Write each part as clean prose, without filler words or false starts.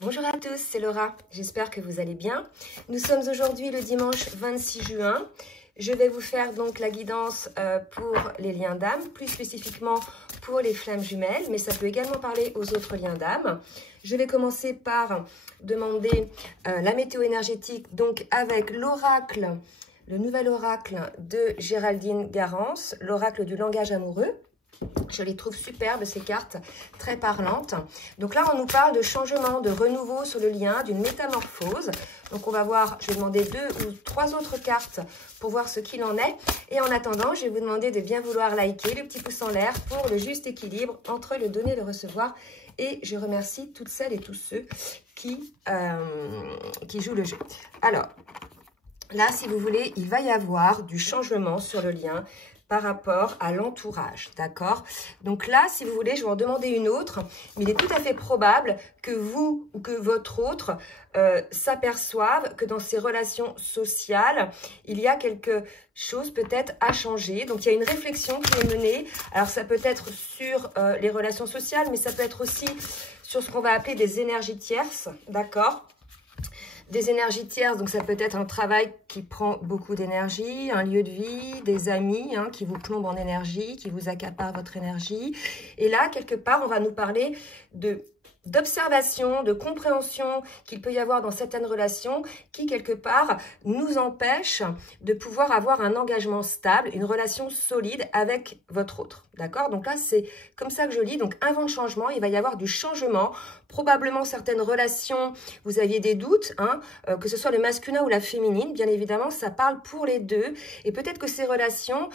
Bonjour à tous, c'est Laura, j'espère que vous allez bien. Nous sommes aujourd'hui le dimanche 26 juin. Je vais vous faire donc la guidance pour les liens d'âme, plus spécifiquement pour les flammes jumelles, mais ça peut également parler aux autres liens d'âme. Je vais commencer par demander la météo énergétique, donc avec l'oracle, le nouvel oracle de Géraldine Garance, l'oracle du langage amoureux. Je les trouve superbes, ces cartes, très parlantes. Donc là, on nous parle de changement, de renouveau sur le lien, d'une métamorphose. Donc on va voir, je vais demander 2 ou 3 autres cartes pour voir ce qu'il en est. Et en attendant, je vais vous demander de bien vouloir liker, le petit pouce en l'air pour le juste équilibre entre le donner et le recevoir. Et je remercie toutes celles et tous ceux qui jouent le jeu. Alors, là, si vous voulez, il va y avoir du changement sur le lien par rapport à l'entourage, d'accord? Donc là, si vous voulez, je vais en demander une autre, mais il est tout à fait probable que vous ou que votre autre s'aperçoive que dans ces relations sociales, il y a quelque chose peut-être à changer. Donc il y a une réflexion qui est menée. Alors ça peut être sur les relations sociales, mais ça peut être aussi sur ce qu'on va appeler des énergies tierces, d'accord? Des énergies tierces, donc ça peut être un travail qui prend beaucoup d'énergie, un lieu de vie, des amis qui vous plombent en énergie, qui vous accaparent votre énergie. Et là, quelque part, on va nous parler d'observation, de compréhension qu'il peut y avoir dans certaines relations qui, quelque part, nous empêchent de pouvoir avoir un engagement stable, une relation solide avec votre autre. D'accord? Donc là, c'est comme ça que je lis. Donc, un vent de changement, il va y avoir du changement. Probablement, certaines relations, vous aviez des doutes, que ce soit le masculin ou la féminine, bien évidemment, ça parle pour les deux. Et peut-être que ces relations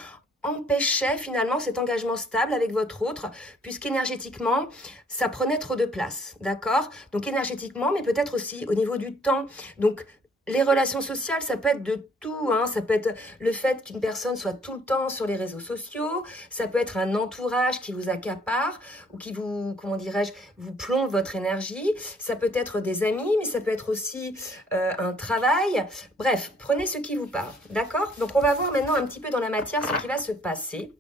empêchait finalement cet engagement stable avec votre autre, puisqu'énergétiquement, ça prenait trop de place, d'accord? Donc énergétiquement, mais peut-être aussi au niveau du temps. Donc, les relations sociales, ça peut être de tout, ça peut être le fait qu'une personne soit tout le temps sur les réseaux sociaux, ça peut être un entourage qui vous accapare ou qui vous, comment dirais-je, vous plombe votre énergie, ça peut être des amis, mais ça peut être aussi un travail. Bref, prenez ce qui vous parle, d'accord? Donc on va voir maintenant un petit peu dans la matière ce qui va se passer.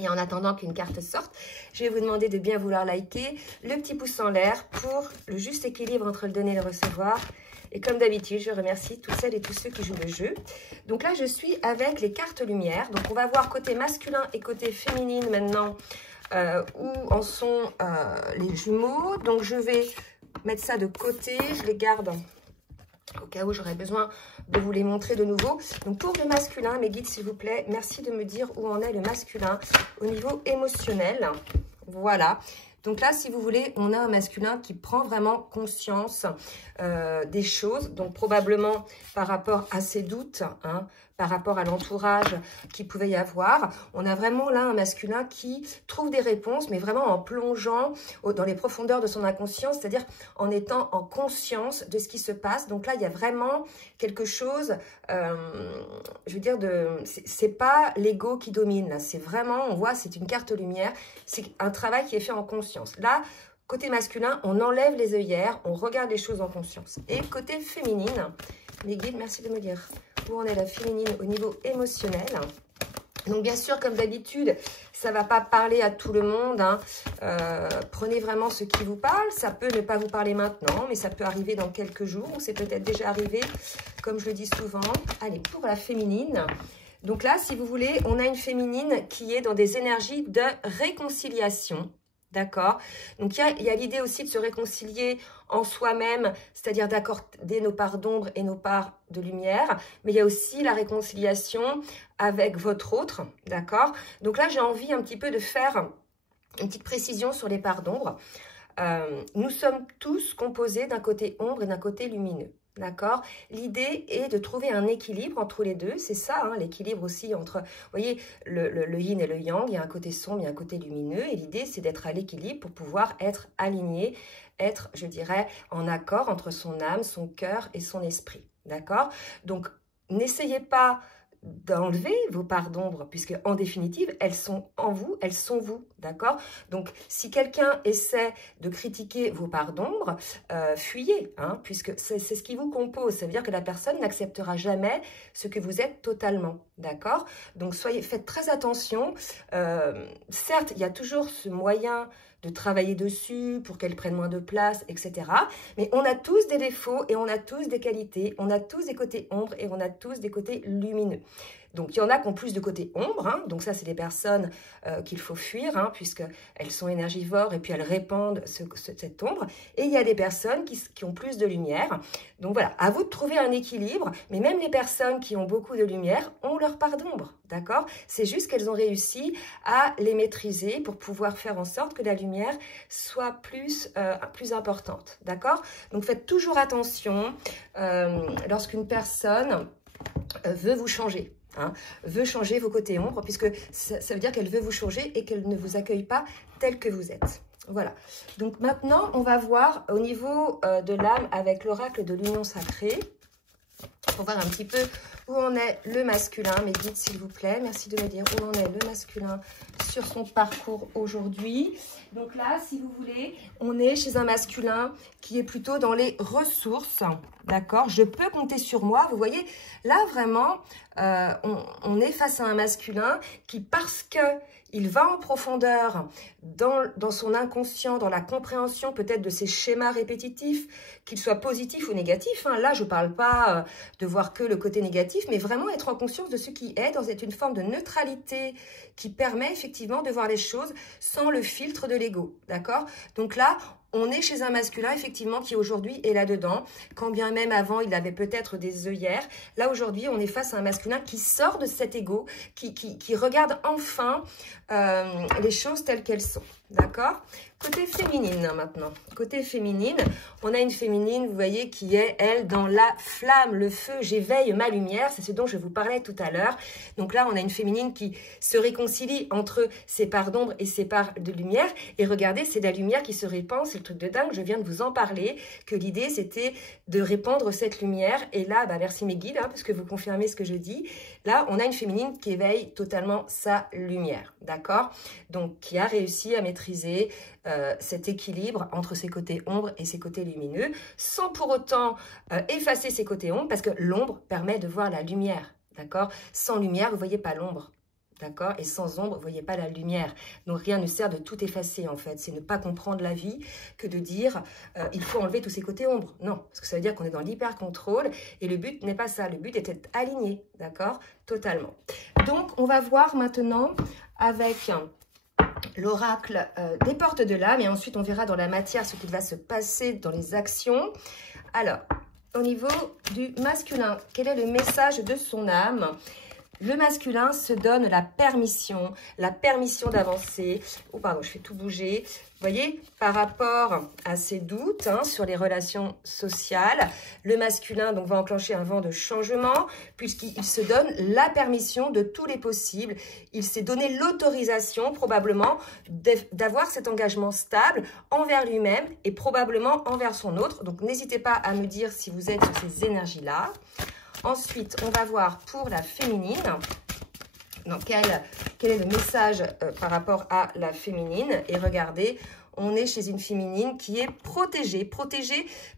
Et en attendant qu'une carte sorte, je vais vous demander de bien vouloir liker, le petit pouce en l'air pour le juste équilibre entre le donner et le recevoir. Et comme d'habitude, je remercie toutes celles et tous ceux qui jouent le jeu. Donc là, je suis avec les cartes lumière. Donc on va voir côté masculin et côté féminine maintenant où en sont les jumeaux. Donc je vais mettre ça de côté, je les garde au cas où j'aurais besoin de vous les montrer de nouveau. Donc pour le masculin, mes guides s'il vous plaît, merci de me dire où en est le masculin au niveau émotionnel. Voilà. Donc là, si vous voulez, on a un masculin qui prend vraiment conscience des choses. Donc probablement par rapport à ses doutes, par rapport à l'entourage qu'il pouvait y avoir. On a vraiment là un masculin qui trouve des réponses, mais vraiment en plongeant dans les profondeurs de son inconscience, c'est-à-dire en étant en conscience de ce qui se passe. Donc là, il y a vraiment quelque chose, je veux dire, c'est pas l'ego qui domine, là. C'est vraiment, on voit, c'est une carte lumière, c'est un travail qui est fait en conscience. Là, côté masculin, on enlève les œillères, on regarde les choses en conscience. Et côté féminine, mes guides, merci de me dire où en est la féminine au niveau émotionnel. Donc bien sûr, comme d'habitude, ça ne va pas parler à tout le monde. Prenez vraiment ce qui vous parle. Ça peut ne pas vous parler maintenant, mais ça peut arriver dans quelques jours. C'est peut-être déjà arrivé, comme je le dis souvent. Allez, pour la féminine. Donc là, si vous voulez, on a une féminine qui est dans des énergies de réconciliation. D'accord? Donc, il y a l'idée aussi de se réconcilier en soi-même, c'est-à-dire d'accorder nos parts d'ombre et nos parts de lumière. Mais il y a aussi la réconciliation avec votre autre, d'accord? Donc là, j'ai envie un petit peu de faire une petite précision sur les parts d'ombre. Nous sommes tous composés d'un côté ombre et d'un côté lumineux. D'accord? L'idée est de trouver un équilibre entre les deux. C'est ça, l'équilibre aussi entre, vous voyez, le yin et le yang. Il y a un côté sombre, il y a un côté lumineux. Et l'idée, c'est d'être à l'équilibre pour pouvoir être aligné, être, je dirais, en accord entre son âme, son cœur et son esprit. D'accord? Donc, n'essayez pas d'enlever vos parts d'ombre, puisque en définitive, elles sont en vous, elles sont vous, d'accord? Donc, si quelqu'un essaie de critiquer vos parts d'ombre, fuyez, puisque c'est ce qui vous compose. Ça veut dire que la personne n'acceptera jamais ce que vous êtes totalement, d'accord? Donc, faites très attention. Certes, il y a toujours ce moyen de travailler dessus pour qu'elle prenne moins de place, etc. Mais on a tous des défauts et on a tous des qualités, on a tous des côtés ombres et on a tous des côtés lumineux. Donc, il y en a qui ont plus de côté ombre, hein. Donc ça, c'est des personnes qu'il faut fuir, hein, puisqu'elles sont énergivores et puis elles répandent cette ombre. Et il y a des personnes qui ont plus de lumière. Donc voilà, à vous de trouver un équilibre, mais même les personnes qui ont beaucoup de lumière ont leur part d'ombre, d'accord? C'est juste qu'elles ont réussi à les maîtriser pour pouvoir faire en sorte que la lumière soit plus importante, d'accord? Donc faites toujours attention lorsqu'une personne veut vous changer. Hein, veut changer vos côtés ombres, puisque ça veut dire qu'elle veut vous changer et qu'elle ne vous accueille pas tel que vous êtes. Voilà. Donc maintenant, on va voir au niveau de l'âme avec l'oracle de l'union sacrée. Pour voir un petit peu où en est le masculin. Mes guides, s'il vous plaît, merci de me dire où en est le masculin sur son parcours aujourd'hui. Donc là, si vous voulez, on est chez un masculin qui est plutôt dans les ressources. D'accord? Je peux compter sur moi. Vous voyez, là, vraiment, on est face à un masculin qui, parce que il va en profondeur dans son inconscient, dans la compréhension peut-être de ses schémas répétitifs, qu'ils soient positifs ou négatifs. Hein. Là, je ne parle pas de voir que le côté négatif, mais vraiment être en conscience de ce qui est, dans une forme de neutralité qui permet effectivement de voir les choses sans le filtre de l'ego. D'accord? Donc là, on est chez un masculin, effectivement, qui aujourd'hui est là-dedans. Quand bien même avant, il avait peut-être des œillères. Là, aujourd'hui, on est face à un masculin qui sort de cet ego, qui regarde enfin les choses telles qu'elles sont. D'accord? Côté féminine, maintenant. Côté féminine, on a une féminine, vous voyez, qui est, elle, dans la flamme, le feu. J'éveille ma lumière. C'est ce dont je vous parlais tout à l'heure. Donc là, on a une féminine qui se réconcilie entre ses parts d'ombre et ses parts de lumière. Et regardez, c'est la lumière qui se répand. C'est le truc de dingue. Je viens de vous en parler, que l'idée, c'était de répandre cette lumière. Et là, bah, merci mes guides, hein, parce que vous confirmez ce que je dis. Là, on a une féminine qui éveille totalement sa lumière. D'accord? Donc, qui a réussi à maîtriser cet équilibre entre ses côtés ombres et ses côtés lumineux, sans pour autant effacer ses côtés ombres, parce que l'ombre permet de voir la lumière, d'accord? Sans lumière, vous ne voyez pas l'ombre, d'accord? Et sans ombre, vous ne voyez pas la lumière. Donc rien ne sert de tout effacer, en fait. C'est ne pas comprendre la vie que de dire il faut enlever tous ces côtés ombres. Non, parce que ça veut dire qu'on est dans l'hyper-contrôle, et le but n'est pas ça. Le but est d'être aligné, d'accord? Totalement. Donc, on va voir maintenant avec l'oracle des portes de l'âme, et ensuite on verra dans la matière ce qui va se passer dans les actions. Alors, au niveau du masculin, quel est le message de son âme? Le masculin se donne la permission d'avancer. Oh pardon, je fais tout bouger. Vous voyez, par rapport à ses doutes sur les relations sociales, le masculin donc va enclencher un vent de changement puisqu'il se donne la permission de tous les possibles. Il s'est donné l'autorisation probablement d'avoir cet engagement stable envers lui-même et probablement envers son autre. Donc n'hésitez pas à me dire si vous êtes sur ces énergies-là. Ensuite, on va voir pour la féminine. Donc, quel est le message par rapport à la féminine? Et regardez, on est chez une féminine qui est protégée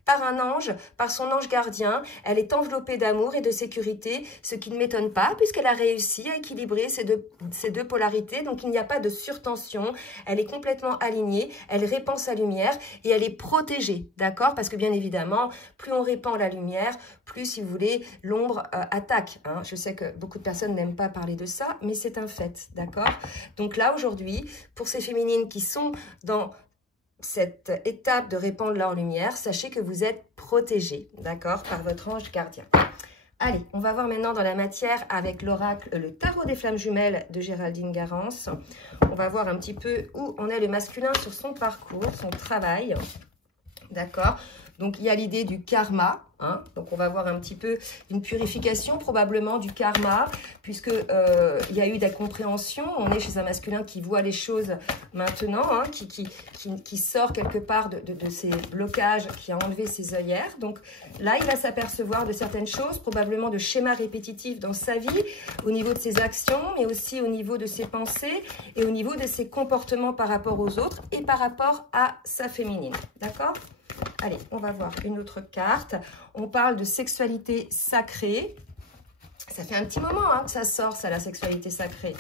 par un ange, par son ange gardien. Elle est enveloppée d'amour et de sécurité, ce qui ne m'étonne pas puisqu'elle a réussi à équilibrer ces deux polarités. Donc, il n'y a pas de surtension. Elle est complètement alignée, elle répand sa lumière et elle est protégée, d'accord? Parce que bien évidemment, plus on répand la lumière, plus, si vous voulez, l'ombre attaque. Hein. Je sais que beaucoup de personnes n'aiment pas parler de ça, mais c'est un fait, d'accord? Donc là, aujourd'hui, pour ces féminines qui sont dans cette étape de répandre leur lumière, sachez que vous êtes protégés, d'accord, par votre ange gardien. Allez, on va voir maintenant dans la matière avec l'oracle, le tarot des flammes jumelles de Géraldine Garance. On va voir un petit peu où en est le masculin sur son parcours, son travail, d'accord. Donc, il y a l'idée du karma. Hein, donc, on va voir un petit peu une purification probablement du karma, puisque il y a eu des compréhensions. On est chez un masculin qui voit les choses maintenant, hein, qui sort quelque part de ses blocages, qui a enlevé ses œillères. Donc là, il va s'apercevoir de certaines choses, probablement de schémas répétitifs dans sa vie, au niveau de ses actions, mais aussi au niveau de ses pensées et au niveau de ses comportements par rapport aux autres et par rapport à sa féminine. D'accord ? Allez, on va voir une autre carte. On parle de sexualité sacrée. Ça fait un petit moment que ça sort, ça, la sexualité sacrée.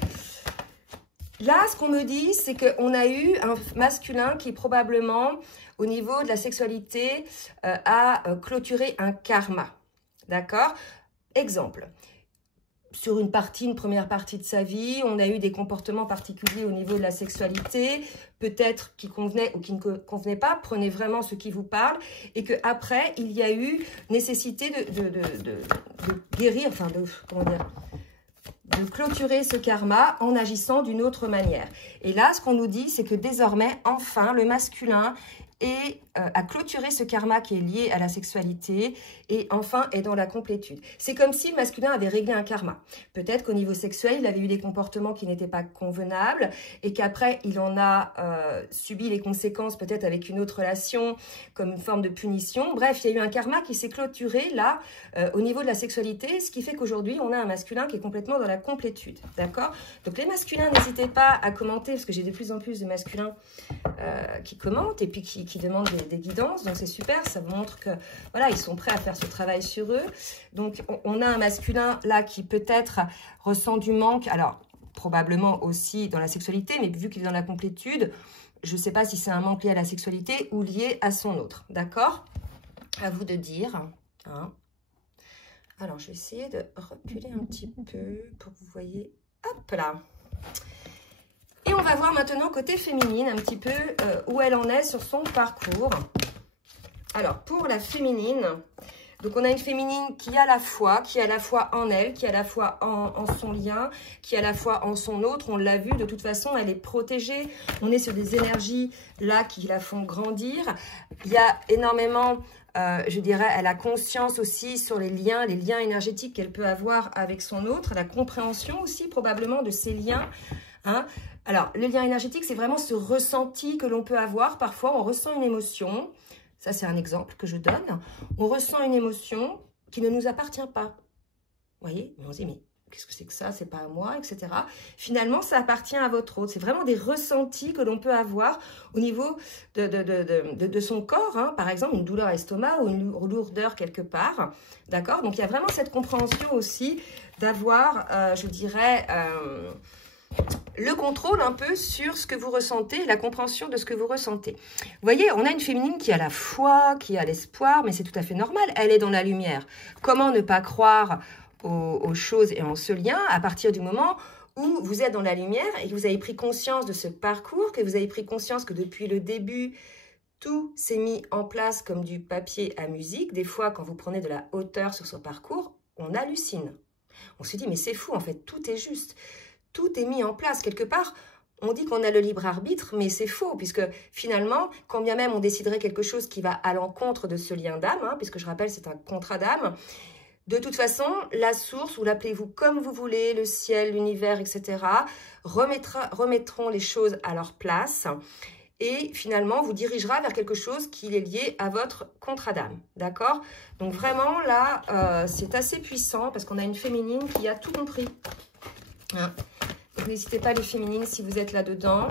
Là, ce qu'on me dit, c'est qu'on a eu un masculin qui probablement, au niveau de la sexualité, a clôturé un karma. D'accord? Exemple. Sur une première partie de sa vie, on a eu des comportements particuliers au niveau de la sexualité, peut-être qui convenaient ou qui ne convenaient pas. Prenez vraiment ce qui vous parle. Et qu'après, il y a eu nécessité de guérir, enfin, comment dire, de clôturer ce karma en agissant d'une autre manière. Et là, ce qu'on nous dit, c'est que désormais, enfin, le masculin a clôturé ce karma qui est lié à la sexualité et enfin est dans la complétude. C'est comme si le masculin avait réglé un karma. Peut-être qu'au niveau sexuel, il avait eu des comportements qui n'étaient pas convenables et qu'après, il en a subi les conséquences peut-être avec une autre relation comme une forme de punition. Bref, il y a eu un karma qui s'est clôturé là au niveau de la sexualité, ce qui fait qu'aujourd'hui, on a un masculin qui est complètement dans la complétude. D'accord? Donc les masculins, n'hésitez pas à commenter parce que j'ai de plus en plus de masculins qui commentent et puis qui demandent des guidances, donc c'est super, ça montre que voilà, ils sont prêts à faire ce travail sur eux. Donc on a un masculin là qui peut-être ressent du manque, alors probablement aussi dans la sexualité, mais vu qu'il est dans la complétude, je ne sais pas si c'est un manque lié à la sexualité ou lié à son autre, d'accord? À vous de dire. Hein. Alors je vais essayer de reculer un petit peu pour que vous voyez, hop là. Et on va voir maintenant côté féminine, un petit peu où elle en est sur son parcours. Alors, pour la féminine, donc on a une féminine qui a la foi en elle, qui a la foi en son lien, qui a la foi en son autre. On l'a vu, de toute façon, elle est protégée. On est sur des énergies là qui la font grandir. Il y a énormément... je dirais, elle a conscience aussi sur les liens énergétiques qu'elle peut avoir avec son autre, la compréhension aussi probablement de ces liens. Hein. Alors, le lien énergétique, c'est vraiment ce ressenti que l'on peut avoir. Parfois, on ressent une émotion. Ça, c'est un exemple que je donne. On ressent une émotion qui ne nous appartient pas. Vous voyez? Mais on se dit, mais qu'est-ce que c'est que ça? C'est pas à moi, etc. Finalement, ça appartient à votre autre. C'est vraiment des ressentis que l'on peut avoir au niveau de son corps. Hein. Par exemple, une douleur à l'estomac ou une lourdeur quelque part. D'accord? Donc, il y a vraiment cette compréhension aussi d'avoir, je dirais... le contrôle un peu sur ce que vous ressentez, la compréhension de ce que vous ressentez. Vous voyez, on a une féminine qui a la foi, qui a l'espoir, mais c'est tout à fait normal, elle est dans la lumière. Comment ne pas croire aux choses et en ce lien à partir du moment où vous êtes dans la lumière et que vous avez pris conscience de ce parcours, que vous avez pris conscience que depuis le début, tout s'est mis en place comme du papier à musique. Des fois, quand vous prenez de la hauteur sur ce parcours, on hallucine. On se dit, mais c'est fou, en fait, tout est juste. Tout est mis en place. Quelque part, on dit qu'on a le libre arbitre, mais c'est faux, puisque finalement, quand bien même on déciderait quelque chose qui va à l'encontre de ce lien d'âme, hein, puisque je rappelle, c'est un contrat d'âme, de toute façon, la source, ou l'appelez-vous comme vous voulez, le ciel, l'univers, etc., remettront les choses à leur place et finalement vous dirigera vers quelque chose qui est lié à votre contrat d'âme. D'accord? Donc vraiment, là, c'est assez puissant parce qu'on a une féminine qui a tout compris. Hein. Donc n'hésitez pas les féminines si vous êtes là-dedans.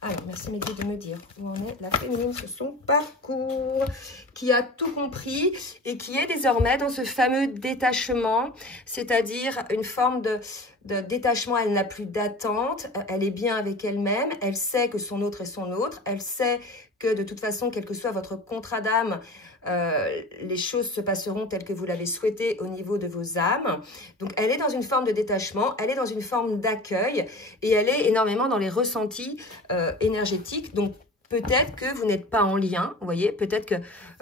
Alors, merci mes guides de me dire où en est la féminine sur son parcours, qui a tout compris et qui est désormais dans ce fameux détachement, c'est-à-dire une forme de détachement. Elle n'a plus d'attente, elle est bien avec elle-même, elle sait que son autre est son autre, elle sait que de toute façon, quel que soit votre contrat d'âme, les choses se passeront telles que vous l'avez souhaité au niveau de vos âmes. Donc, elle est dans une forme de détachement, elle est dans une forme d'accueil et elle est énormément dans les ressentis énergétiques. Donc, peut-être que vous n'êtes pas en lien, vous voyez, peut-être que,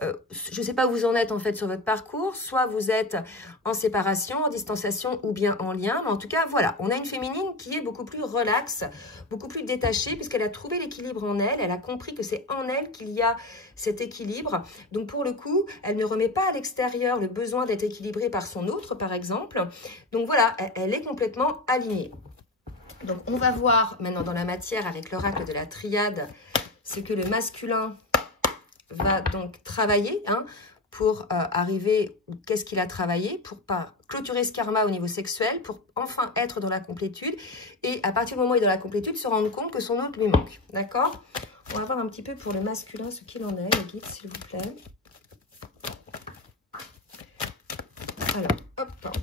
je ne sais pas où vous en êtes en fait sur votre parcours, soit vous êtes en séparation, en distanciation ou bien en lien, mais en tout cas, voilà, on a une féminine qui est beaucoup plus relaxe, beaucoup plus détachée, puisqu'elle a trouvé l'équilibre en elle, elle a compris que c'est en elle qu'il y a cet équilibre, donc pour le coup, elle ne remet pas à l'extérieur le besoin d'être équilibrée par son autre, par exemple, donc voilà, elle est complètement alignée. Donc on va voir maintenant dans la matière avec l'oracle de la triade, c'est que le masculin va donc travailler pour arriver, qu'est-ce qu'il a travaillé, pour clôturer ce karma au niveau sexuel, pour enfin être dans la complétude, et à partir du moment où il est dans la complétude, se rendre compte que son autre lui manque, d'accord? On va voir un petit peu pour le masculin ce qu'il en est, les guides, s'il vous plaît. Alors, hop.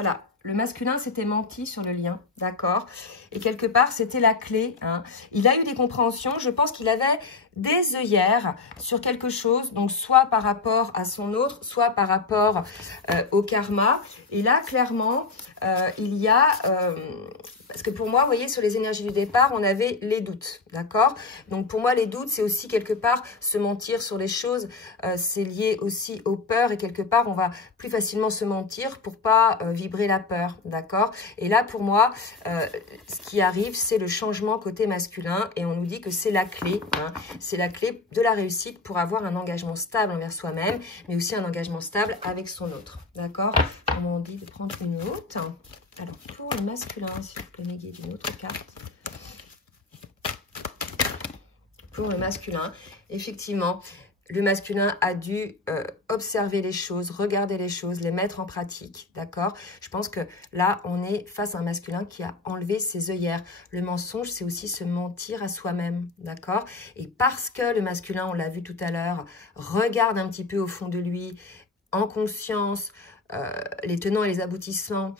voilà, le masculin s'était menti sur le lien, d'accord? Et quelque part, c'était la clé. Hein. Il a eu des compréhensions. Je pense qu'il avait des œillères sur quelque chose, donc soit par rapport à son autre, soit par rapport au karma. Et là, clairement, il y a... parce que pour moi, vous voyez, sur les énergies du départ, on avait les doutes, d'accord? Donc pour moi, les doutes, c'est aussi quelque part se mentir sur les choses. C'est lié aussi aux peurs et quelque part, on va plus facilement se mentir pour pas vibrer la peur, d'accord? Et là, pour moi, ce qui arrive, c'est le changement côté masculin et on nous dit que c'est la clé, hein, c'est la clé de la réussite pour avoir un engagement stable envers soi-même, mais aussi un engagement stable avec son autre, d'accord? Comment on dit de prendre une autre. Alors, pour le masculin, s'il vous plaît, m'aiguiller d'une autre carte. Pour le masculin, effectivement, le masculin a dû observer les choses, regarder les choses, les mettre en pratique, d'accord? Je pense que là, on est face à un masculin qui a enlevé ses œillères. Le mensonge, c'est aussi se mentir à soi-même, d'accord? Et parce que le masculin, on l'a vu tout à l'heure, regarde un petit peu au fond de lui, en conscience, les tenants et les aboutissants,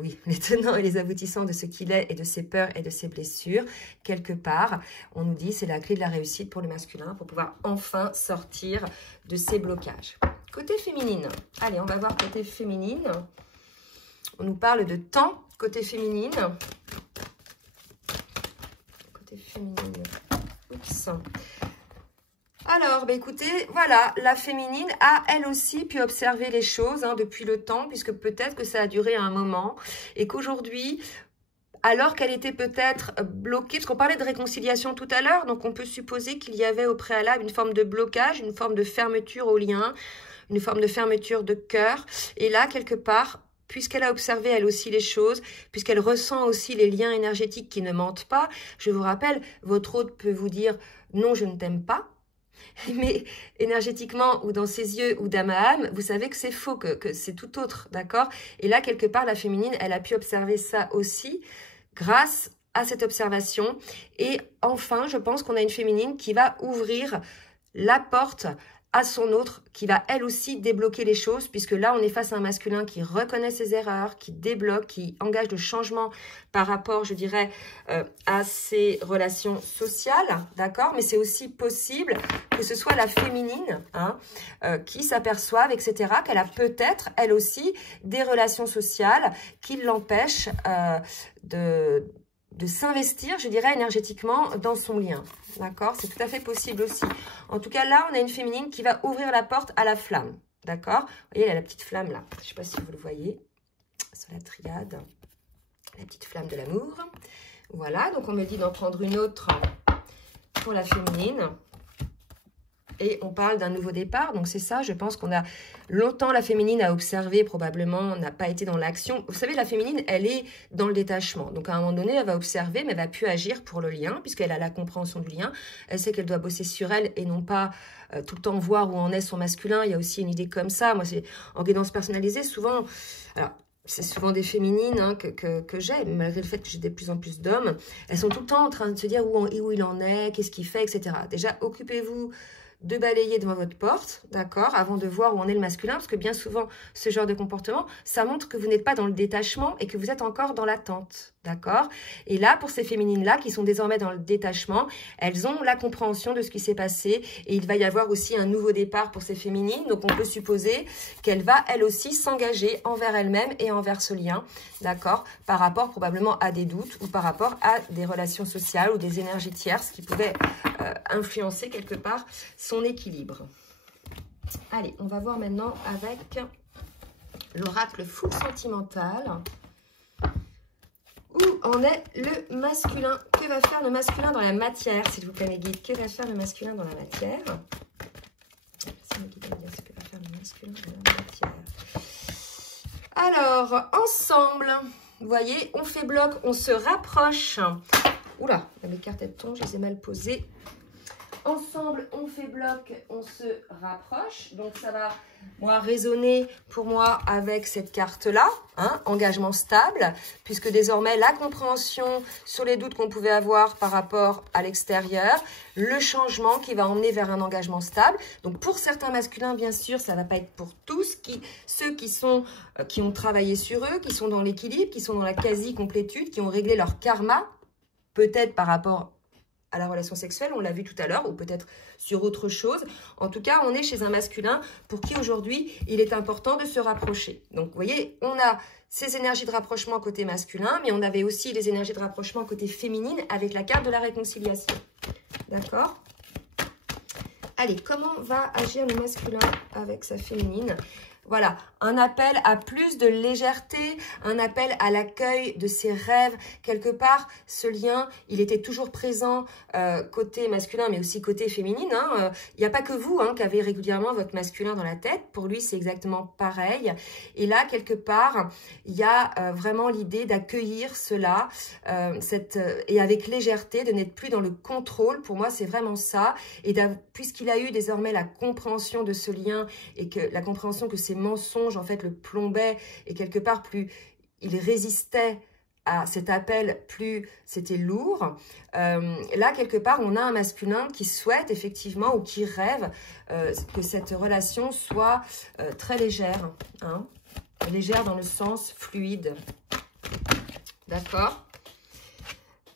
oui, les tenants et les aboutissants de ce qu'il est et de ses peurs et de ses blessures, quelque part, on nous dit c'est la clé de la réussite pour le masculin, pour pouvoir enfin sortir de ses blocages. Côté féminine, allez, on va voir côté féminine. On nous parle de temps, côté féminine. Côté féminine, oups. Alors, bah écoutez, voilà, la féminine a elle aussi pu observer les choses hein, depuis le temps, puisque peut-être que ça a duré un moment, et qu'aujourd'hui, alors qu'elle était peut-être bloquée, parce qu'on parlait de réconciliation tout à l'heure, donc on peut supposer qu'il y avait au préalable une forme de blocage, une forme de fermeture au lien, une forme de fermeture de cœur, et là, quelque part, puisqu'elle a observé elle aussi les choses, puisqu'elle ressent aussi les liens énergétiques qui ne mentent pas, je vous rappelle, votre hôte peut vous dire « non, je ne t'aime pas », mais énergétiquement ou dans ses yeux ou d'âme à âme, vous savez que c'est faux, que c'est tout autre, d'accord? Et là, quelque part, la féminine, elle a pu observer ça aussi grâce à cette observation. Et enfin, je pense qu'on a une féminine qui va ouvrir la porte à son autre, qui va elle aussi débloquer les choses, puisque là, on est face à un masculin qui reconnaît ses erreurs, qui débloque, qui engage le changement par rapport, je dirais, à ses relations sociales, d'accord? Mais c'est aussi possible que ce soit la féminine hein, qui s'aperçoive, etc., qu'elle a peut-être, elle aussi, des relations sociales qui l'empêchent de s'investir, je dirais, énergétiquement dans son lien. D'accord? C'est tout à fait possible aussi. En tout cas, là, on a une féminine qui va ouvrir la porte à la flamme. D'accord? Vous voyez, elle a la petite flamme là. Je ne sais pas si vous le voyez. Sur la triade. La petite flamme de l'amour. Voilà. Donc, on me dit d'en prendre une autre pour la féminine. Et on parle d'un nouveau départ, donc c'est ça, je pense qu'on a longtemps, la féminine a observé, probablement, n'a pas été dans l'action. Vous savez, la féminine, elle est dans le détachement. Donc à un moment donné, elle va observer, mais elle va plus agir pour le lien, puisqu'elle a la compréhension du lien. Elle sait qu'elle doit bosser sur elle et non pas tout le temps voir où en est son masculin. Il y a aussi une idée comme ça. Moi, c'est en guidance personnalisée, souvent... Alors, c'est souvent des féminines hein, que j'ai, malgré le fait que j'ai de plus en plus d'hommes. Elles sont tout le temps en train de se dire où il en est, qu'est-ce qu'il fait, etc. Déjà, occupez-vous de balayer devant votre porte, d'accord, avant de voir où en est le masculin, parce que bien souvent, ce genre de comportement, ça montre que vous n'êtes pas dans le détachement et que vous êtes encore dans l'attente, d'accord? Et là, pour ces féminines-là, qui sont désormais dans le détachement, elles ont la compréhension de ce qui s'est passé et il va y avoir aussi un nouveau départ pour ces féminines, donc on peut supposer qu'elle va, elle aussi, s'engager envers elle-même et envers ce lien, d'accord, par rapport probablement à des doutes ou par rapport à des relations sociales ou des énergies tierces qui pouvaient influencer quelque part son équilibre. Allez, on va voir maintenant avec l'oracle full sentimental. Où en est le masculin? Que va faire le masculin dans la matière, s'il vous plaît, mes guides? Que va faire le masculin dans la matière? C'est mes guides à me dire ce que va faire le masculin dans la matière. Alors, ensemble, vous voyez, on fait bloc, on se rapproche. Oula, mes cartes elles tombent, je les ai mal posées. ensemble, on fait bloc, on se rapproche. Donc, ça va, moi, résonner pour moi avec cette carte-là, hein, engagement stable, puisque désormais, la compréhension sur les doutes qu'on pouvait avoir par rapport à l'extérieur, le changement qui va emmener vers un engagement stable. Donc, pour certains masculins, bien sûr, ça ne va pas être pour tous, ceux qui ont travaillé sur eux, qui sont dans l'équilibre, qui sont dans la quasi-complétude, qui ont réglé leur karma, peut-être par rapport à la relation sexuelle, on l'a vu tout à l'heure, ou peut-être sur autre chose. En tout cas, on est chez un masculin pour qui aujourd'hui, il est important de se rapprocher. Donc, vous voyez, on a ces énergies de rapprochement côté masculin, mais on avait aussi les énergies de rapprochement côté féminine avec la carte de la réconciliation. D'accord? Allez, comment va agir le masculin avec sa féminine? Voilà, un appel à plus de légèreté, un appel à l'accueil de ses rêves. Quelque part, ce lien, il était toujours présent côté masculin, mais aussi côté féminine. Hein. Il n'y a pas que vous hein, qui avez régulièrement votre masculin dans la tête. Pour lui, c'est exactement pareil. Et là, quelque part, il y a vraiment l'idée d'accueillir cela et avec légèreté, de n'être plus dans le contrôle. Pour moi, c'est vraiment ça. Et puisqu'il a eu désormais la compréhension de ce lien et que la compréhension que ces mensonges, en fait, le plombaient et quelque part, plus il résistait à cet appel, plus c'était lourd. Là, quelque part, on a un masculin qui souhaite effectivement ou qui rêve que cette relation soit très légère. Hein, légère dans le sens fluide. D'accord ?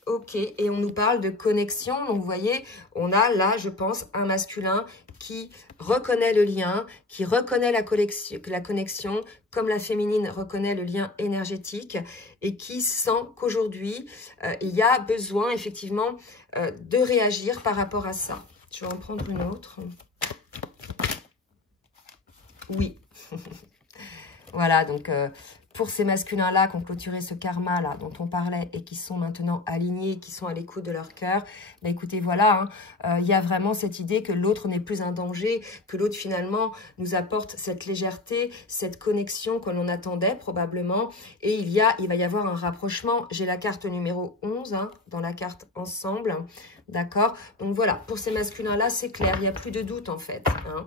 Ok, et on nous parle de connexion. Donc, vous voyez, on a là, je pense, un masculin qui reconnaît le lien, qui reconnaît la connexion, comme la féminine reconnaît le lien énergétique, et qui sent qu'aujourd'hui, il y a besoin, effectivement, de réagir par rapport à ça. Je vais en prendre une autre. Oui. Voilà, donc... pour ces masculins-là qui ont clôturé ce karma-là dont on parlait et qui sont maintenant alignés, qui sont à l'écoute de leur cœur, ben écoutez, voilà, hein, y a vraiment cette idée que l'autre n'est plus un danger, que l'autre finalement nous apporte cette légèreté, cette connexion que l'on attendait probablement. Et il va y avoir un rapprochement. J'ai la carte numéro 11 hein, dans la carte ensemble, d'accord? Donc voilà, pour ces masculins-là, c'est clair, il n'y a plus de doute en fait. Hein.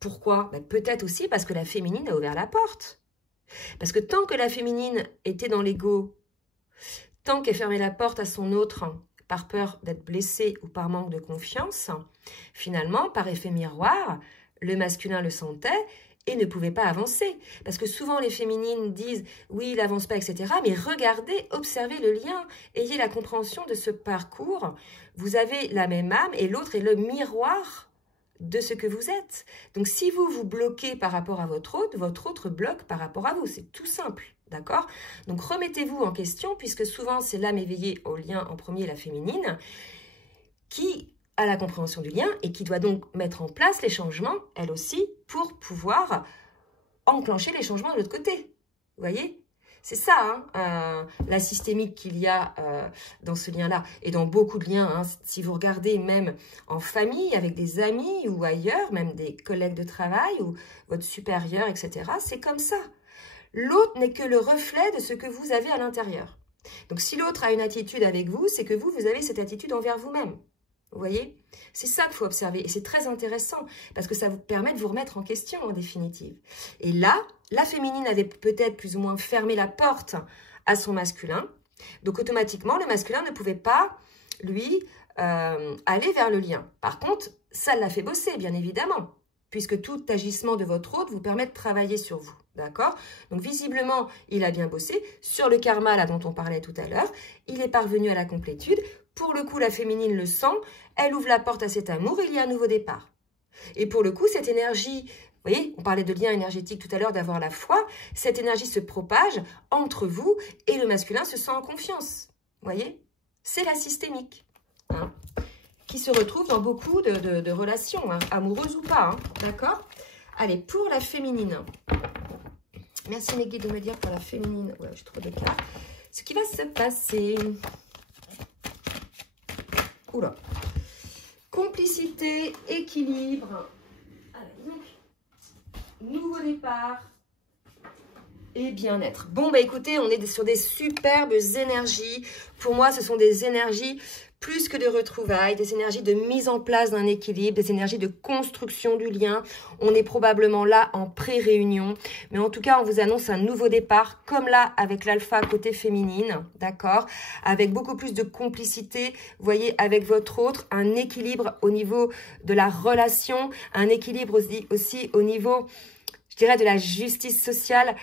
Pourquoi? Ben, peut-être aussi parce que la féminine a ouvert la porte. Parce que tant que la féminine était dans l'ego, tant qu'elle fermait la porte à son autre par peur d'être blessée ou par manque de confiance, finalement, par effet miroir, le masculin le sentait et ne pouvait pas avancer. Parce que souvent, les féminines disent « oui, il n'avance pas, etc. » Mais regardez, observez le lien, ayez la compréhension de ce parcours. Vous avez la même âme et l'autre est le miroir de ce que vous êtes. Donc, si vous vous bloquez par rapport à votre autre bloque par rapport à vous. C'est tout simple, d'accord? Donc, remettez-vous en question, puisque souvent, c'est l'âme éveillée au lien en premier, la féminine, qui a la compréhension du lien et qui doit donc mettre en place les changements, elle aussi, pour pouvoir enclencher les changements de l'autre côté. Vous voyez? C'est ça, hein, la systémique qu'il y a dans ce lien-là. Et dans beaucoup de liens, hein, si vous regardez même en famille, avec des amis ou ailleurs, même des collègues de travail ou votre supérieur, etc., c'est comme ça. L'autre n'est que le reflet de ce que vous avez à l'intérieur. Donc, si l'autre a une attitude avec vous, c'est que vous avez cette attitude envers vous-même. Vous voyez? C'est ça qu'il faut observer. Et c'est très intéressant parce que ça vous permet de vous remettre en question en définitive. Et là, la féminine avait peut-être plus ou moins fermé la porte à son masculin. Donc, automatiquement, le masculin ne pouvait pas, lui, aller vers le lien. Par contre, ça l'a fait bosser, bien évidemment, puisque tout agissement de votre autre vous permet de travailler sur vous. D'accord? Donc, visiblement, il a bien bossé. Sur le karma, là, dont on parlait tout à l'heure, il est parvenu à la complétude. Pour le coup, la féminine le sent, elle ouvre la porte à cet amour, il y a un nouveau départ. Et pour le coup, cette énergie, vous voyez, on parlait de lien énergétique tout à l'heure, d'avoir la foi, cette énergie se propage entre vous et le masculin se sent en confiance. Vous voyez? C'est la systémique, hein, qui se retrouve dans beaucoup de relations, hein, amoureuses ou pas, hein, d'accord? Allez, pour la féminine. Merci mes guides de me dire pour la féminine. Ouais, j'ai trop de cartes. Ce qui va se passer... Oula. Complicité, équilibre. Allez, donc, nouveau départ. et bien-être. Bon, bah écoutez, on est sur des superbes énergies. Pour moi, ce sont des énergies plus que de retrouvailles, des énergies de mise en place d'un équilibre, des énergies de construction du lien. On est probablement là en pré-réunion. Mais en tout cas, on vous annonce un nouveau départ, comme là avec l'alpha côté féminine, d'accord? Avec beaucoup plus de complicité, vous voyez, avec votre autre, un équilibre au niveau de la relation, un équilibre aussi au niveau, je dirais, de la justice sociale.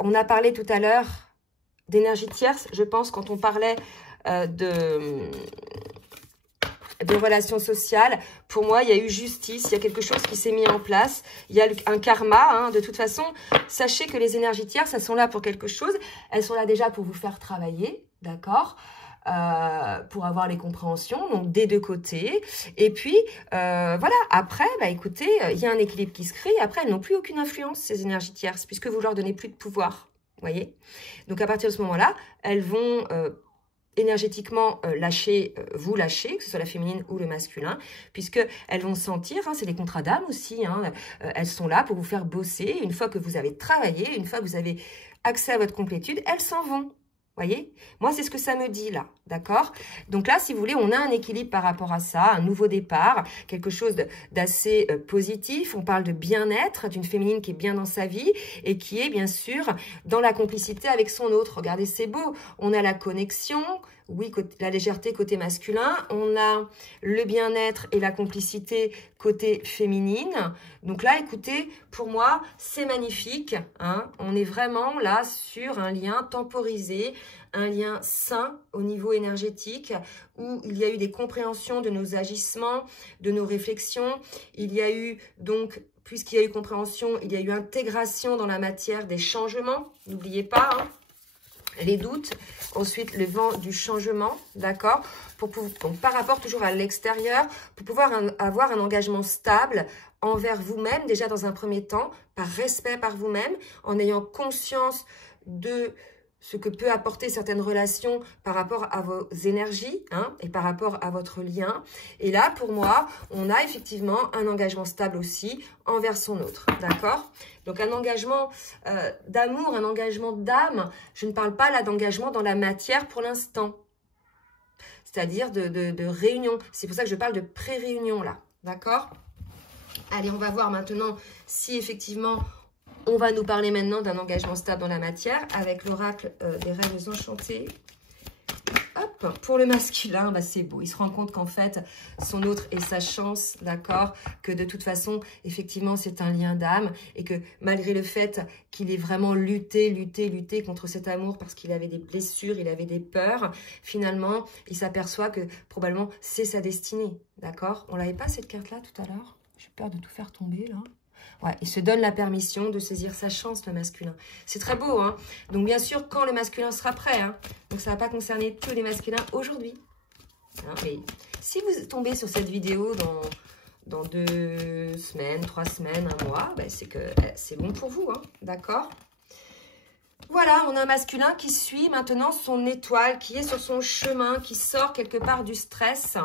On a parlé tout à l'heure d'énergie tierce, je pense, quand on parlait de relations sociales. Pour moi, il y a eu justice, il y a quelque chose qui s'est mis en place, il y a un karma, hein. De toute façon, sachez que les énergies tierces, elles sont là pour quelque chose, elles sont là déjà pour vous faire travailler, d'accord, pour avoir les compréhensions, donc des deux côtés. Et puis, voilà, après, bah, écoutez, il y a un équilibre qui se crée, et après, elles n'ont plus aucune influence, ces énergies tierces, puisque vous leur donnez plus de pouvoir, vous voyez. Donc, à partir de ce moment-là, elles vont énergétiquement vous lâcher, que ce soit la féminine ou le masculin, puisque elles vont sentir, hein, c'est des contrats d'âme aussi, hein, elles sont là pour vous faire bosser. Une fois que vous avez travaillé, une fois que vous avez accès à votre complétude, elles s'en vont. Voyez, moi, c'est ce que ça me dit là, d'accord? Donc là, si vous voulez, on a un équilibre par rapport à ça, un nouveau départ, quelque chose d'assez positif. On parle de bien-être, d'une féminine qui est bien dans sa vie et qui est bien sûr dans la complicité avec son autre. Regardez, c'est beau. On a la connexion, oui, la légèreté côté masculin. On a le bien-être et la complicité côté féminine. Donc là, écoutez, pour moi, c'est magnifique, hein. On est vraiment là sur un lien temporisé, un lien sain au niveau énergétique, où il y a eu des compréhensions de nos agissements, de nos réflexions. Il y a eu donc, puisqu'il y a eu compréhension, il y a eu intégration dans la matière des changements. N'oubliez pas, hein, les doutes, ensuite le vent du changement, d'accord, donc par rapport toujours à l'extérieur, pour pouvoir avoir un engagement stable envers vous-même, déjà dans un premier temps, par respect par vous-même, en ayant conscience de ce que peut apporter certaines relations par rapport à vos énergies, hein, et par rapport à votre lien. Et là, pour moi, on a effectivement un engagement stable aussi envers son autre, d'accord? Donc, un engagement d'amour, un engagement d'âme. Je ne parle pas là d'engagement dans la matière pour l'instant, c'est-à-dire de réunion. C'est pour ça que je parle de pré-réunion là, d'accord? Allez, on va voir maintenant si effectivement... On va nous parler maintenant d'un engagement stable dans la matière avec l'oracle des rêves enchantés. Hop, pour le masculin, bah c'est beau. Il se rend compte qu'en fait, son autre est sa chance, d'accord? Que de toute façon, effectivement, c'est un lien d'âme et que malgré le fait qu'il ait vraiment lutté contre cet amour parce qu'il avait des blessures, il avait des peurs, finalement, il s'aperçoit que probablement c'est sa destinée, d'accord? On n'avait pas cette carte-là tout à l'heure? J'ai peur de tout faire tomber, là. Ouais, il se donne la permission de saisir sa chance, le masculin. C'est très beau, hein. Donc, bien sûr, quand le masculin sera prêt, hein. Donc, ça ne va pas concerner tous les masculins aujourd'hui. Hein, mais si vous tombez sur cette vidéo dans 2 semaines, 3 semaines, 1 mois, ben, c'est que c'est bon pour vous, hein. D'accord? Voilà, on a un masculin qui suit maintenant son étoile, qui est sur son chemin, qui sort quelque part du stress,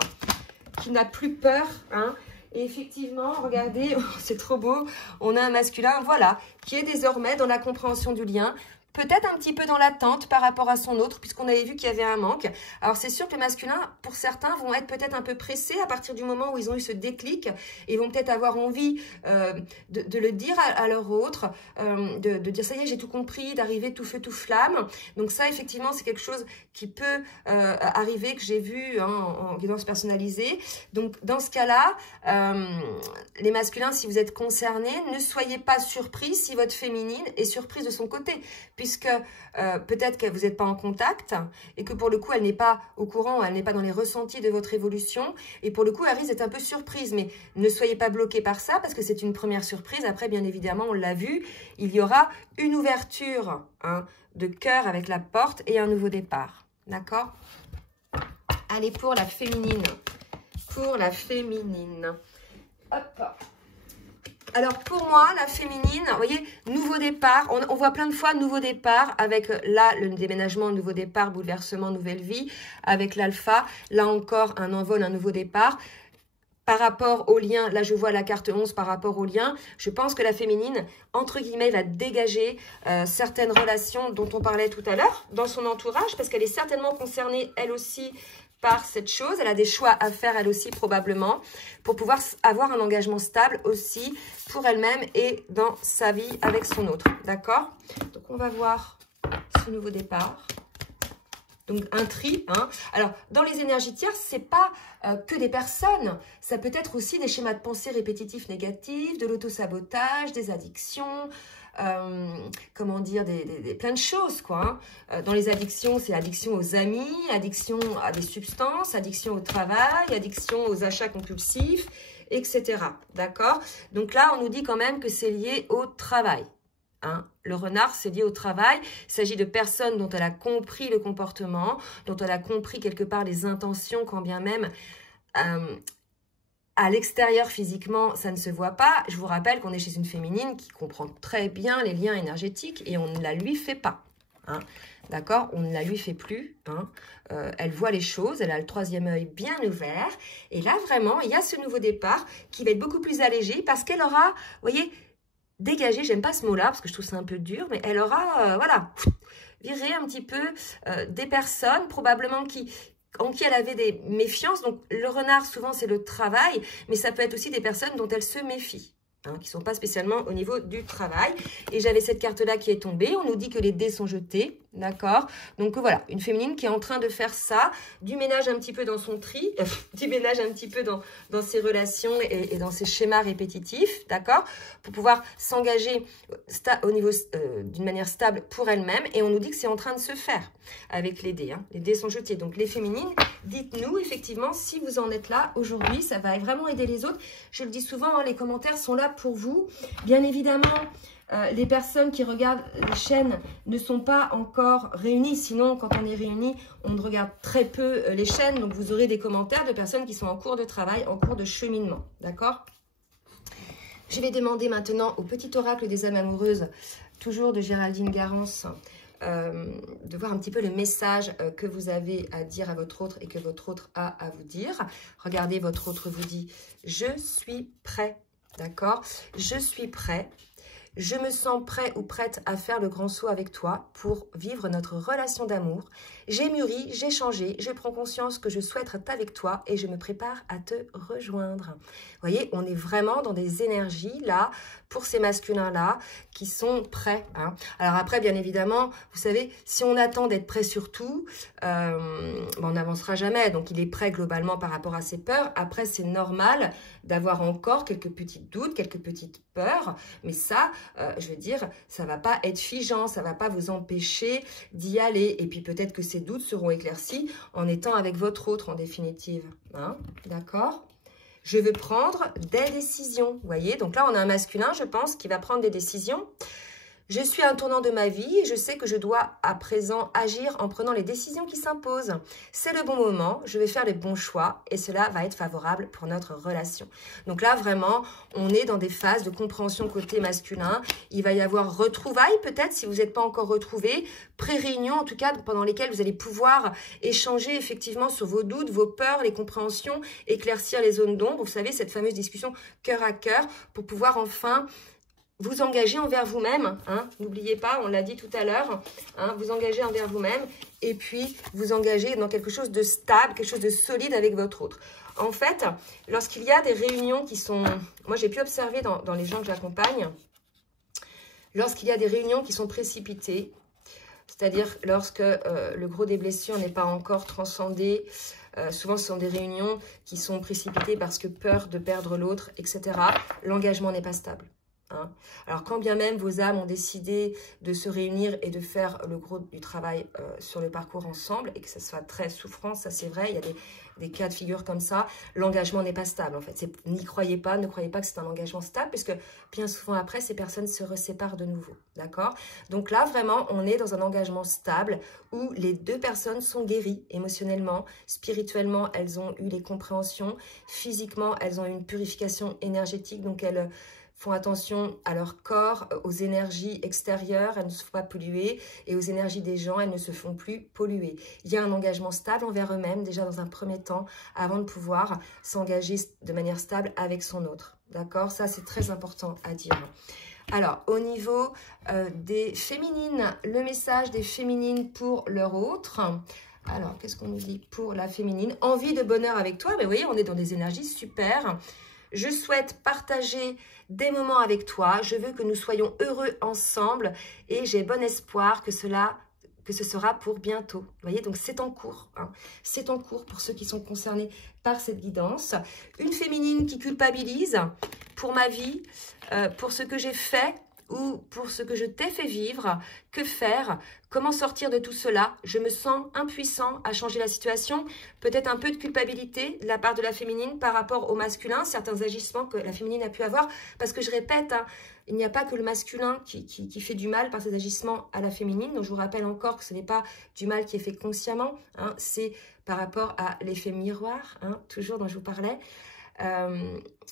qui n'a plus peur, hein. Et effectivement, regardez, c'est trop beau, on a un masculin, voilà, qui est désormais dans la compréhension du lien, peut-être un petit peu dans l'attente par rapport à son autre, puisqu'on avait vu qu'il y avait un manque. Alors, c'est sûr que les masculins, pour certains, vont être peut-être un peu pressés à partir du moment où ils ont eu ce déclic et vont peut-être avoir envie de le dire à leur autre, de dire « ça y est, j'ai tout compris », d'arriver tout feu, tout flamme. Donc ça, effectivement, c'est quelque chose qui peut arriver, que j'ai vu, hein, en guidance personnalisée. Donc, dans ce cas-là, les masculins, si vous êtes concernés, ne soyez pas surpris si votre féminine est surprise de son côté, puisque peut-être que vous n'êtes pas en contact et que pour le coup, elle n'est pas au courant, elle n'est pas dans les ressentis de votre évolution et pour le coup, elle risque d'être un peu surprise. Mais ne soyez pas bloqués par ça parce que c'est une première surprise. Après, bien évidemment, on l'a vu, il y aura une ouverture, hein, de cœur avec la porte et un nouveau départ. D'accord? Allez, pour la féminine. Pour la féminine. Hop. Alors, pour moi, la féminine, vous voyez, nouveau départ. On voit plein de fois nouveau départ avec, là, le déménagement, nouveau départ, bouleversement, nouvelle vie. Avec l'alpha, là encore, un envol, un nouveau départ. par rapport au lien, là je vois la carte 11 par rapport au lien, je pense que la féminine, entre guillemets, va dégager certaines relations dont on parlait tout à l'heure dans son entourage, parce qu'elle est certainement concernée, elle aussi, par cette chose. Elle a des choix à faire, elle aussi, probablement, pour pouvoir avoir un engagement stable aussi pour elle-même et dans sa vie avec son autre. D'accord? Donc, on va voir ce nouveau départ. Donc, un tri. Hein. Alors, dans les énergies tierces, ce n'est pas que des personnes. Ça peut être aussi des schémas de pensée répétitifs négatifs, de l'autosabotage, des addictions, comment dire, plein de choses, quoi. Hein. Dans les addictions, c'est addiction aux amis, addiction à des substances, addiction au travail, addiction aux achats compulsifs, etc. D'accord? Donc là, on nous dit quand même que c'est lié au travail. Hein. Le renard, c'est lié au travail. Il s'agit de personnes dont elle a compris le comportement, dont elle a compris quelque part les intentions, quand bien même à l'extérieur, physiquement, ça ne se voit pas. Je vous rappelle qu'on est chez une féminine qui comprend très bien les liens énergétiques et on ne la lui fait pas. Hein. D'accord? On ne la lui fait plus. Hein. Elle voit les choses, elle a le troisième œil bien ouvert. Et là, vraiment, il y a ce nouveau départ qui va être beaucoup plus allégé parce qu'elle aura, vous voyez, dégagé, j'aime pas ce mot-là parce que je trouve ça un peu dur, mais elle aura, voilà, viré un petit peu des personnes probablement en qui elle avait des méfiances. Donc, le renard, souvent, c'est le travail, mais ça peut être aussi des personnes dont elle se méfie, hein, qui ne sont pas spécialement au niveau du travail. Et j'avais cette carte-là qui est tombée. On nous dit que les dés sont jetés, d'accord? Donc, voilà, une féminine qui est en train de faire ça, du ménage un petit peu dans son tri, du ménage un petit peu dans ses relations et dans ses schémas répétitifs, d'accord? Pour pouvoir s'engager au niveau d'une manière stable pour elle-même. Et on nous dit que c'est en train de se faire avec les dés. Hein. Les dés sont jetés. Donc, les féminines, dites-nous effectivement si vous en êtes là aujourd'hui. Ça va vraiment aider les autres. Je le dis souvent, hein, les commentaires sont là pour vous. Bien évidemment, les personnes qui regardent les chaînes ne sont pas encore réunies. Sinon, quand on est réunis, on regarde très peu les chaînes. Donc, vous aurez des commentaires de personnes qui sont en cours de travail, en cours de cheminement. D'accord? Je vais demander maintenant au petit oracle des âmes amoureuses, toujours de Géraldine Garance, de voir un petit peu le message que vous avez à dire à votre autre et que votre autre a à vous dire. Regardez, votre autre vous dit « Je suis prêt ». D'accord? Je suis prêt. Je me sens prêt ou prête à faire le grand saut avec toi pour vivre notre relation d'amour. J'ai mûri, j'ai changé, je prends conscience que je souhaite être avec toi et je me prépare à te rejoindre. Vous voyez, on est vraiment dans des énergies là, pour ces masculins-là, qui sont prêts. Hein. Alors après, bien évidemment, vous savez, si on attend d'être prêt sur tout, on n'avancera jamais. Donc, il est prêt globalement par rapport à ses peurs. Après, c'est normal d'avoir encore quelques petits doutes, quelques petites peurs. Mais ça, je veux dire, ça ne va pas être figeant, ça ne va pas vous empêcher d'y aller. Et puis, peut-être que ces doutes seront éclaircis en étant avec votre autre, en définitive. Hein, d'accord ? Je veux prendre des décisions, vous voyez. Donc là, on a un masculin, je pense, qui va prendre des décisions. Je suis à un tournant de ma vie et je sais que je dois à présent agir en prenant les décisions qui s'imposent. C'est le bon moment, je vais faire les bons choix et cela va être favorable pour notre relation. Donc là, vraiment, on est dans des phases de compréhension côté masculin. Il va y avoir retrouvailles peut-être si vous n'êtes pas encore retrouvés, pré-réunions en tout cas, pendant lesquelles vous allez pouvoir échanger effectivement sur vos doutes, vos peurs, les compréhensions, éclaircir les zones d'ombre. Vous savez, cette fameuse discussion cœur à cœur pour pouvoir enfin vous engager envers vous-même, hein, n'oubliez pas, on l'a dit tout à l'heure, hein, vous engager envers vous-même et puis vous engager dans quelque chose de stable, quelque chose de solide avec votre autre. En fait, lorsqu'il y a des réunions qui sont... Moi, j'ai pu observer dans les gens que j'accompagne, lorsqu'il y a des réunions qui sont précipitées, c'est-à-dire lorsque le gros des blessures n'est pas encore transcendé, souvent ce sont des réunions qui sont précipitées parce que peur de perdre l'autre, etc. L'engagement n'est pas stable. Hein. Alors, quand bien même vos âmes ont décidé de se réunir et de faire le gros du travail sur le parcours ensemble, et que ce soit très souffrant, ça c'est vrai, il y a des cas de figure comme ça, l'engagement n'est pas stable en fait. N'y croyez pas, ne croyez pas que c'est un engagement stable, puisque bien souvent après, ces personnes se reséparent de nouveau, d'accord? Donc là, vraiment, on est dans un engagement stable où les deux personnes sont guéries émotionnellement, spirituellement, elles ont eu les compréhensions, physiquement, elles ont eu une purification énergétique, donc elles font attention à leur corps, aux énergies extérieures, elles ne se font pas polluer, et aux énergies des gens, elles ne se font plus polluer. Il y a un engagement stable envers eux-mêmes, déjà dans un premier temps, avant de pouvoir s'engager de manière stable avec son autre. D'accord? Ça, c'est très important à dire. Alors, au niveau des féminines, le message des féminines pour leur autre. Alors, qu'est-ce qu'on nous dit pour la féminine? Envie de bonheur avec toi. Mais oui, on est dans des énergies super. Je souhaite partager des moments avec toi. Je veux que nous soyons heureux ensemble et j'ai bon espoir que ce sera pour bientôt. Vous voyez, donc c'est en cours. Hein. C'est en cours pour ceux qui sont concernés par cette guidance. Une féminine qui culpabilise pour ma vie, pour ce que j'ai fait ou pour ce que je t'ai fait vivre. Que faire? Comment sortir de tout cela? Je me sens impuissant à changer la situation. Peut-être un peu de culpabilité de la part de la féminine par rapport au masculin, certains agissements que la féminine a pu avoir. Parce que je répète, hein, il n'y a pas que le masculin qui fait du mal par ses agissements à la féminine. Donc je vous rappelle encore que ce n'est pas du mal qui est fait consciemment. Hein, c'est par rapport à l'effet miroir, hein, toujours dont je vous parlais.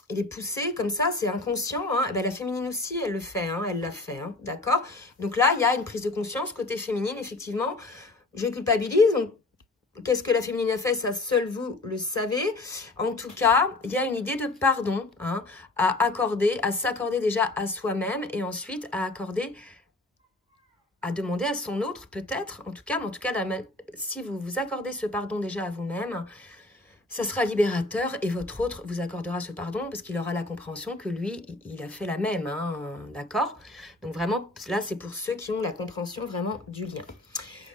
Il est poussé comme ça, c'est inconscient. Hein. Et bien, la féminine aussi, elle le fait, hein, elle l'a fait, hein, d'accord? Donc là, il y a une prise de conscience côté féminine, effectivement. Je culpabilise, donc qu'est-ce que la féminine a fait? Ça, seul vous le savez. En tout cas, il y a une idée de pardon hein, à accorder, à s'accorder déjà à soi-même et ensuite à accorder, à demander à son autre peut-être, en tout cas, si vous vous accordez ce pardon déjà à vous-même, ça sera libérateur et votre autre vous accordera ce pardon parce qu'il aura la compréhension que lui, il a fait la même, hein, d'accord? Donc vraiment, là, c'est pour ceux qui ont la compréhension vraiment du lien.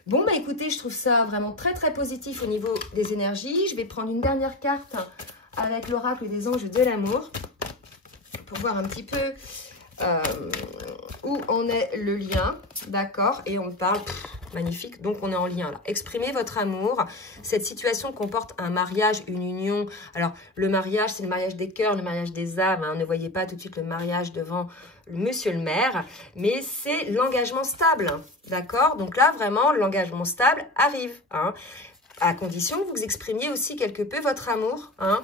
Bon, bah écoutez, je trouve ça vraiment très, très positif au niveau des énergies. Je vais prendre une dernière carte avec l'oracle des anges de l'amour pour voir un petit peu où en est le lien, d'accord? Et on parle... Magnifique, donc on est en lien là. Exprimez votre amour. Cette situation comporte un mariage, une union. Alors, le mariage, c'est le mariage des cœurs, le mariage des âmes. Hein. Ne voyez pas tout de suite le mariage devant monsieur le maire, mais c'est l'engagement stable. D'accord? Donc là, vraiment, l'engagement stable arrive. Hein. À condition que vous exprimiez aussi quelque peu votre amour, hein,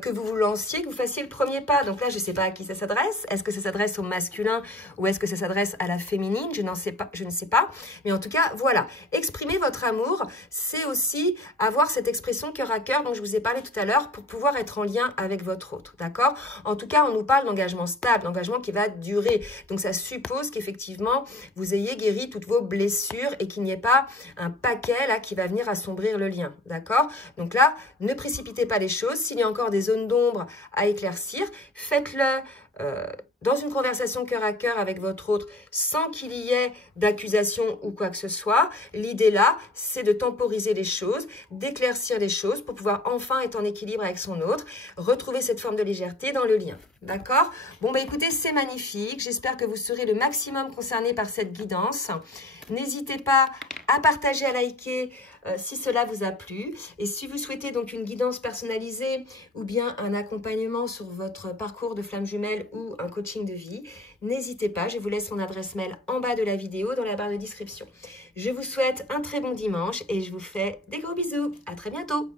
que vous vous lanciez, que vous fassiez le premier pas. Donc là, je ne sais pas à qui ça s'adresse. Est-ce que ça s'adresse au masculin ou est-ce que ça s'adresse à la féminine? Je ne sais pas. Mais en tout cas, voilà. Exprimer votre amour, c'est aussi avoir cette expression cœur à cœur dont je vous ai parlé tout à l'heure pour pouvoir être en lien avec votre autre. D'accord? En tout cas, on nous parle d'engagement stable, d'engagement qui va durer. Donc ça suppose qu'effectivement, vous ayez guéri toutes vos blessures et qu'il n'y ait pas un paquet là qui va venir assombrir le lien, d'accord? Donc là, ne précipitez pas les choses. S'il y a encore des zones d'ombre à éclaircir, faites-le dans une conversation cœur à cœur avec votre autre sans qu'il y ait d'accusation ou quoi que ce soit. L'idée là, c'est de temporiser les choses, d'éclaircir les choses pour pouvoir enfin être en équilibre avec son autre, retrouver cette forme de légèreté dans le lien. D'accord? Bon, bah écoutez, c'est magnifique. J'espère que vous serez le maximum concerné par cette guidance. N'hésitez pas à partager, à liker si cela vous a plu. Et si vous souhaitez donc une guidance personnalisée ou bien un accompagnement sur votre parcours de flamme jumelle ou un coaching de vie, n'hésitez pas. Je vous laisse mon adresse mail en bas de la vidéo dans la barre de description. Je vous souhaite un très bon dimanche et je vous fais des gros bisous. À très bientôt.